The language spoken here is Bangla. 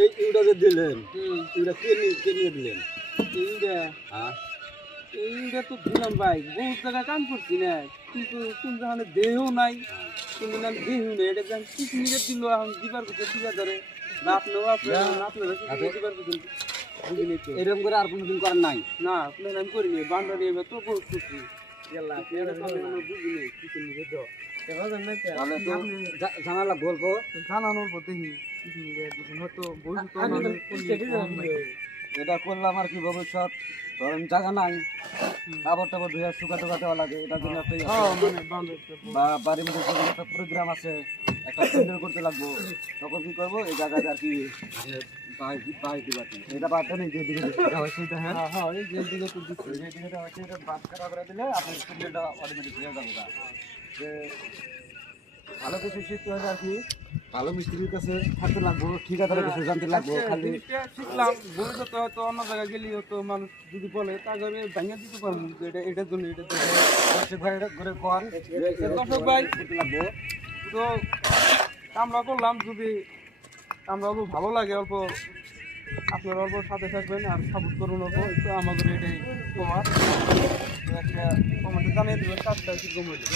এই ইউটা যে দিলেন ইউটা কে নিয়ে দিলেন? এইটা হ্যাঁ এইটা তো দিলাম ভাই, বহুত জায়গায় কাম করছি না, কিন্তু কোন জায়গায় দেহও নাই, কোন আমি দেহও নেই। এটা আমি কিছু মিনিট দিল, এখন দিবার কিছু ঠিকা ধরে না, আপনিও আপনার আপনারা দিবার কিছু বুঝিনি তো। এরকম করে আর কোনোদিন করেন নাই? না আপনার আমি করিনি, বান্ডারি এবার তো বহুত খুশি বুঝিনি কিছু মিনিট তো তাহলে তো জানালা গল্প জানানোর পর দেখি কিছু মিনিট হয়তো বই এটা করলাম আর কি ভবিষ্যৎ ধরেন জায়গা নাই, কাপড় টাপড় ধুয়ে শুকাতে দেওয়া লাগে, এটার জন্য একটা বা বাড়ির মধ্যে যখন একটা প্রোগ্রাম আছে, একটা সুন্দর করতে লাগবো, তখন কি করবো এই জায়গাটা আর কি পাই দিবা। এটা বাদ দেন, যে দিকে হয়েছে এটা, হ্যাঁ হ্যাঁ এই যে দিকে তো দিচ্ছি যে দিকে হয়েছে এটা বাদ করা করে দিলে আপনার সুন্দরটা অটোমেটিক হয়ে যাবে। যে ভালো কিছু শিখতে হবে আর কি, ভালো মিস্ত্রির কাছে থাকতে লাগবো, ঠিকাদারের কাছে জানতে লাগবো। খালি শিখলাম, ভবিষ্যতে হয়তো অন্য জায়গায় গেলে হয়তো মানুষ যদি বলে তাহলে ভাঙিয়ে দিতে পারবো যে এটার জন্য দর্শক ভাই করে কন দর্শক ভাই করতে লাগবো। তো আমরা করলাম, যদি আমরা অল্প ভালো লাগে অল্প আপনারা অল্প সাথে থাকবেন আর সাপোর্ট করুন অল্প, তো আমাদের এটাই তোমার একটা কমেন্টে জানিয়ে দেবেন কাজটা কীরকম হইলে।